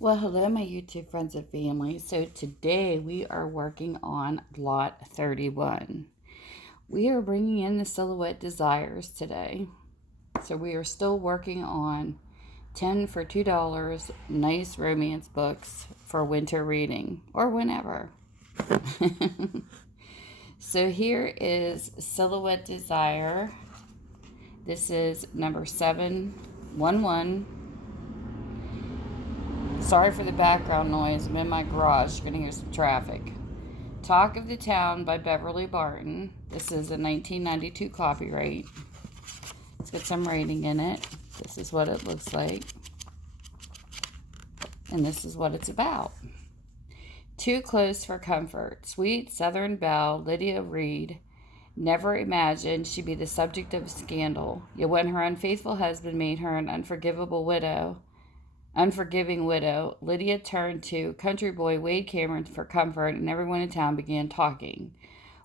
Well, hello, my YouTube friends and family. So today we are working on lot 31. We are bringing in the Silhouette Desires today. So we are still working on 10 for $2 nice romance books for winter reading or whenever. So here is Silhouette Desire. This is number 711. Sorry for the background noise. I'm in my garage. You're going to hear some traffic. Talk of the Town by Beverly Barton. This is a 1992 copyright. It's got some writing in it. This is what it looks like. And this is what it's about. Too Close for Comfort. Sweet Southern belle Lydia Reed never imagined she'd be the subject of a scandal. Yet when her unfaithful husband made her an unforgiving widow, Lydia turned to country boy Wade Cameron for comfort, and everyone in town began talking.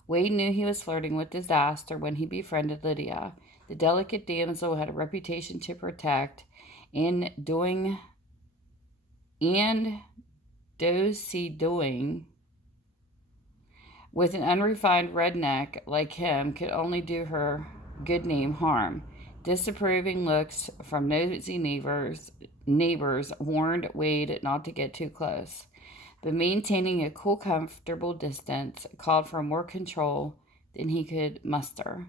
Wade knew he was flirting with disaster when he befriended Lydia. The delicate damsel had a reputation to protect, and doing with an unrefined redneck like him could only do her good name harm. Disapproving looks from nosy neighbors warned Wade not to get too close, but maintaining a cool, comfortable distance called for more control than he could muster.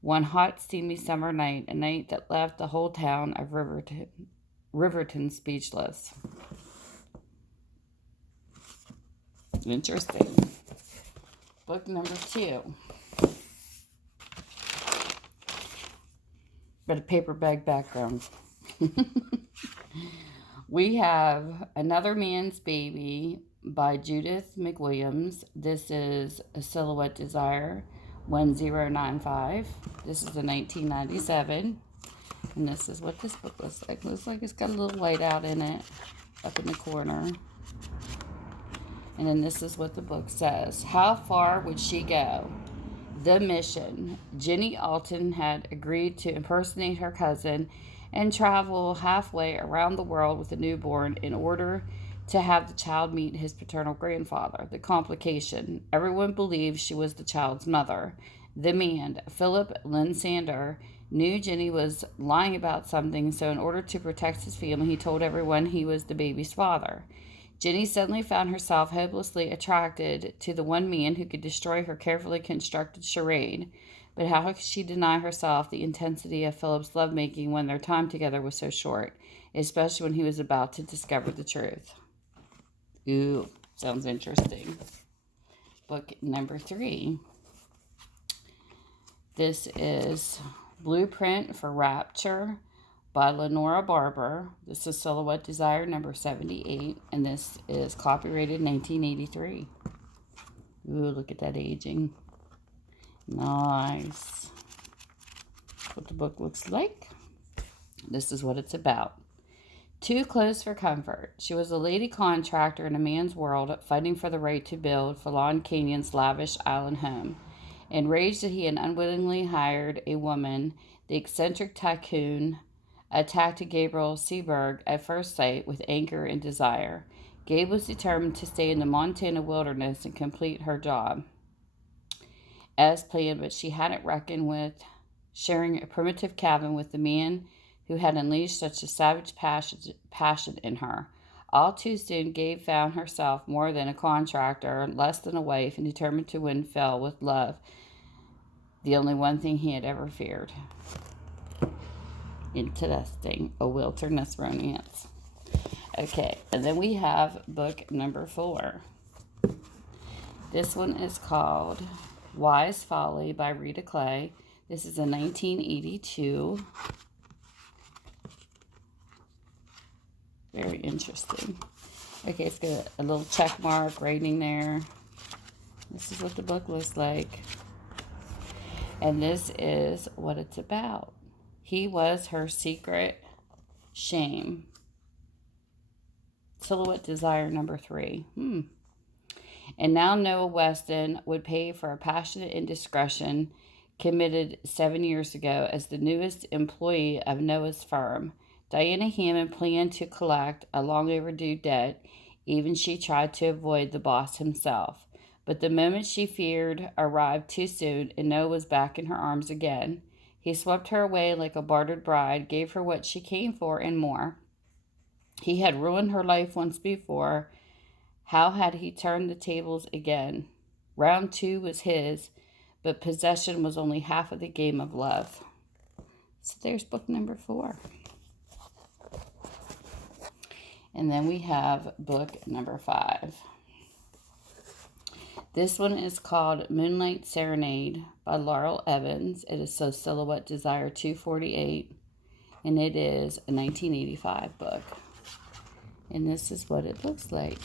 One hot, steamy summer night, a night that left the whole town of Riverton speechless. Interesting. Book number 2. But a paper bag background. We have Another Man's Baby by Judith McWilliams. This is a Silhouette Desire 1095. This is a 1997. And this is what this book looks like. It looks like it's got a little whiteout in it up in the corner. And then this is what the book says. How far would she go? The mission. Jenny Alton had agreed to impersonate her cousin and travel halfway around the world with a newborn in order to have the child meet his paternal grandfather. The complication. Everyone believed she was the child's mother. The man, Philip Linsander, knew Jenny was lying about something, so in order to protect his family, he told everyone he was the baby's father. Jenny suddenly found herself hopelessly attracted to the one man who could destroy her carefully constructed charade. But how could she deny herself the intensity of Philip's lovemaking when their time together was so short, especially when he was about to discover the truth? Ooh, sounds interesting. Book number 3. This is Blueprint for Rapture by Lenora Barber. This is Silhouette Desire number 78, and this is copyrighted 1983. Ooh, look at that aging. Nice. That's what the book looks like. This is what it's about. Too Close for Comfort. She was a lady contractor in a man's world, fighting for the right to build Falon Canyon's lavish island home. Enraged that he had unwittingly hired a woman, the eccentric Tycoon attacked Gabriel Seaberg at first sight with anger and desire. Gabe was determined to stay in the Montana wilderness and complete her job as planned, but she hadn't reckoned with sharing a primitive cabin with the man who had unleashed such a savage passion in her. All too soon, Gabe found herself more than a contractor, less than a wife, and determined to win Phil with love, the only one thing he had ever feared. Interesting. A wilderness romance. Okay, and then we have book number 4. This one is called Wise Folly by Rita Clay. This is a 1982. Very interesting. Okay, it's got a little check mark rating there. This is what the book looks like. And this is what it's about. He was her secret shame. Silhouette Desire number 3. And now Noah Weston would pay for a passionate indiscretion committed 7 years ago as the newest employee of Noah's firm. Diana Hammond planned to collect a long overdue debt. Even she tried to avoid the boss himself. But the moment she feared arrived too soon, and Noah was back in her arms again. He swept her away like a bartered bride, gave her what she came for and more. He had ruined her life once before. How had he turned the tables again? Round two was his, but possession was only half of the game of love. So there's book number 4. And then we have book number 5. This one is called Moonlight Serenade by Laurel Evans. It is So Silhouette Desire 248, and it is a 1985 book. And this is what it looks like.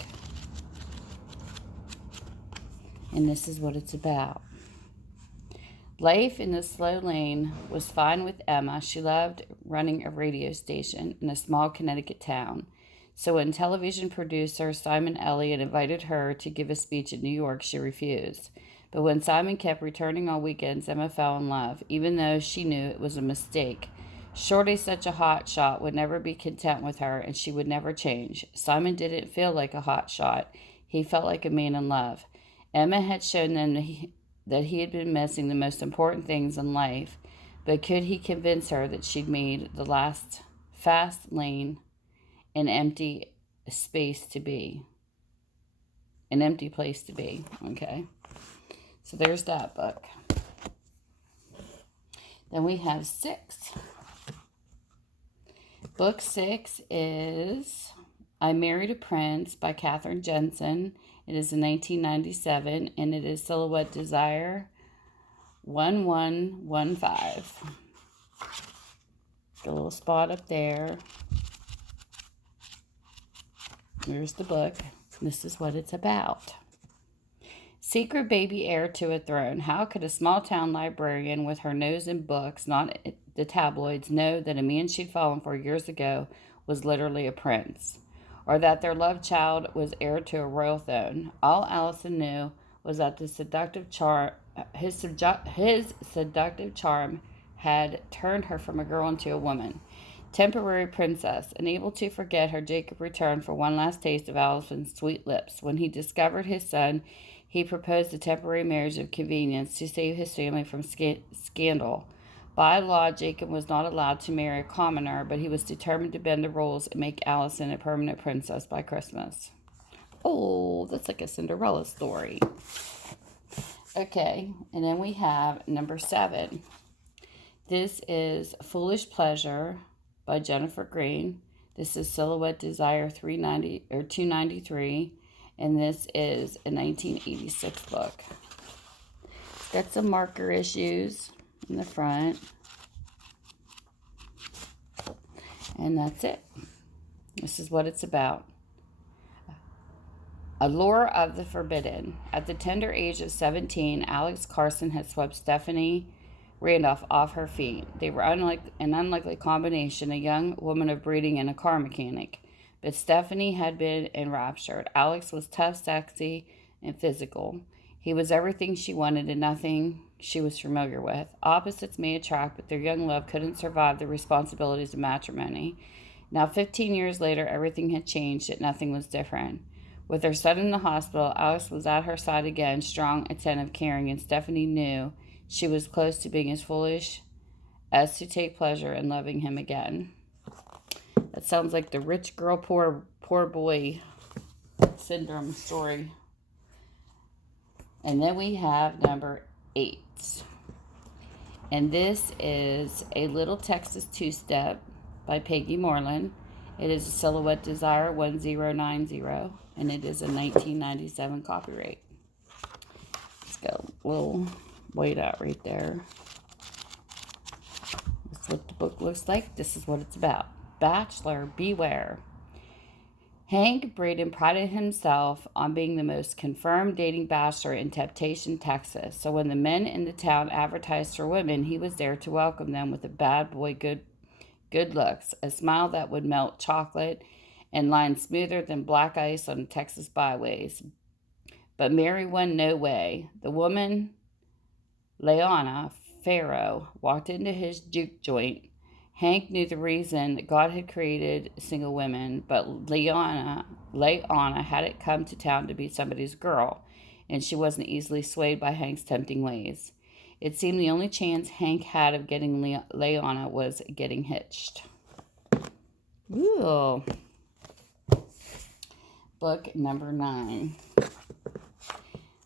And this is what it's about. Life in the slow lane was fine with Emma. She loved running a radio station in a small Connecticut town. So when television producer Simon Elliott invited her to give a speech in New York, she refused. But when Simon kept returning on weekends, Emma fell in love, even though she knew it was a mistake. Surely such a hot shot would never be content with her, and she would never change. Simon didn't feel like a hot shot. He felt like a man in love. Emma had shown them that he had been missing the most important things in life, but could he convince her that she'd made the last fast lane an empty space to be? An empty place to be, okay? So there's that book. Then we have 6. Book 6 is I Married a Prince by Kathryn Jensen. It is in 1997, and it is Silhouette Desire 1115. A little spot up there. There's the book. This is what it's about. Secret baby heir to a throne. How could a small-town librarian with her nose in books, not the tabloids, know that a man she'd fallen for years ago was literally a prince? Or that their love child was heir to a royal throne? All Allison knew was that his seductive charm had turned her from a girl into a woman. Temporary princess, unable to forget her Jacob returned for one last taste of Allison's sweet lips. When he discovered his son, he proposed a temporary marriage of convenience to save his family from scandal. By law, Jacob was not allowed to marry a commoner, but he was determined to bend the rules and make Allison a permanent princess by Christmas. Oh, that's like a Cinderella story. Okay, and then we have number 7. This is Foolish Pleasure by Jennifer Green. This is Silhouette Desire 293, and this is a 1986 book. It's got some marker issues in the front, and that's it. This is what it's about. Allure of the Forbidden. At the tender age of 17, Alex Carson had swept Stephanie Randolph off her feet. They were an unlikely combination, a young woman of breeding and a car mechanic. But Stephanie had been enraptured. Alex was tough, sexy, and physical. He was everything she wanted and nothing she was familiar with. Opposites may attract, but their young love couldn't survive the responsibilities of matrimony. Now, 15 years later, everything had changed, yet nothing was different. With her son in the hospital, Alex was at her side again, strong, attentive, caring, and Stephanie knew she was close to being as foolish as to take pleasure in loving him again. That sounds like the rich girl, poor boy syndrome story. And then we have number 8. And this is A Little Texas Two-Step by Peggy Moreland. It is a Silhouette Desire 1090, and it is a 1997 copyright. Let's go a little white out right there. That's what the book looks like. This is what it's about. Bachelor, beware. Hank Braden prided himself on being the most confirmed dating bachelor in Temptation, Texas. So when the men in the town advertised for women, he was there to welcome them with a bad boy good looks, a smile that would melt chocolate, and lines smoother than black ice on Texas byways. But Mary won no way. The woman, Leona Farrow, walked into his juke joint, Hank knew the reason that God had created single women, but Leanna hadn't come to town to be somebody's girl, and she wasn't easily swayed by Hank's tempting ways. It seemed the only chance Hank had of getting Leanna was getting hitched. Ooh. Book number 9.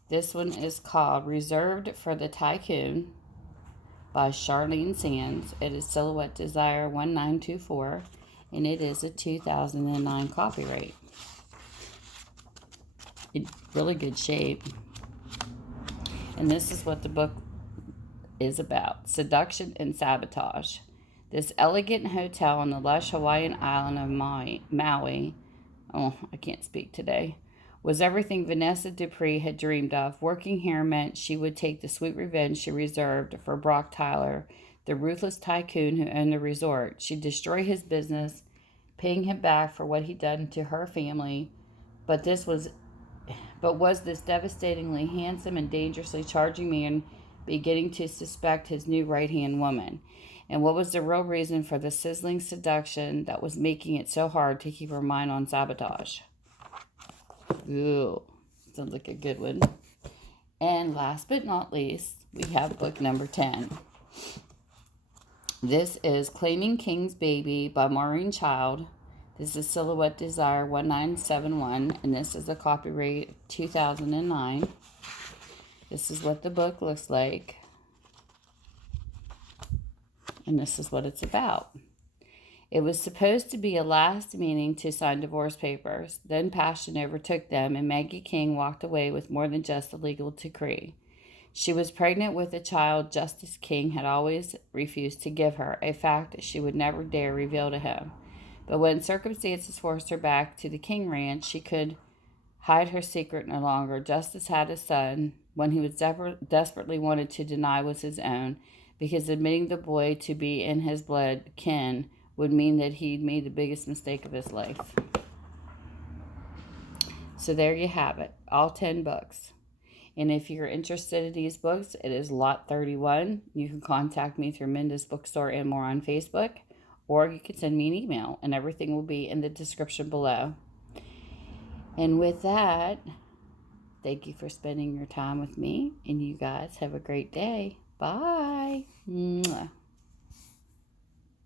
This one is called Reserved for the Tycoon by Charlene Sands. It is Silhouette Desire 1924, and it is a 2009 copyright. In really good shape. And this is what the book is about: seduction and sabotage. This elegant hotel on the lush Hawaiian island of Maui, I can't speak today, was everything Vanessa Dupree had dreamed of. Working here meant she would take the sweet revenge she reserved for Brock Tyler, the ruthless tycoon who owned the resort. She'd destroy his business, paying him back for what he'd done to her family. But was this devastatingly handsome and dangerously charging man beginning to suspect his new right-hand woman? And what was the real reason for the sizzling seduction that was making it so hard to keep her mind on sabotage? Ooh, sounds like a good one. And last but not least, we have book number 10. This is Claiming King's Baby by Maureen Child. This is Silhouette Desire 1971, and this is a copyright 2009. This is what the book looks like. And this is what it's about. It was supposed to be a last meeting to sign divorce papers. Then passion overtook them, and Maggie King walked away with more than just a legal decree. She was pregnant with a child Justice King had always refused to give her, a fact she would never dare reveal to him. But when circumstances forced her back to the King Ranch, she could hide her secret no longer. Justice had a son, one he was desperately wanted to deny was his own, because admitting the boy to be in his blood kin would mean that he'd made the biggest mistake of his life. So there you have it, all 10 books. And if you're interested in these books, it is Lot 31. You can contact me through Minda's Bookstore and more on Facebook, or you can send me an email, and everything will be in the description below. And with that, thank you for spending your time with me, and you guys have a great day. Bye. Mwah.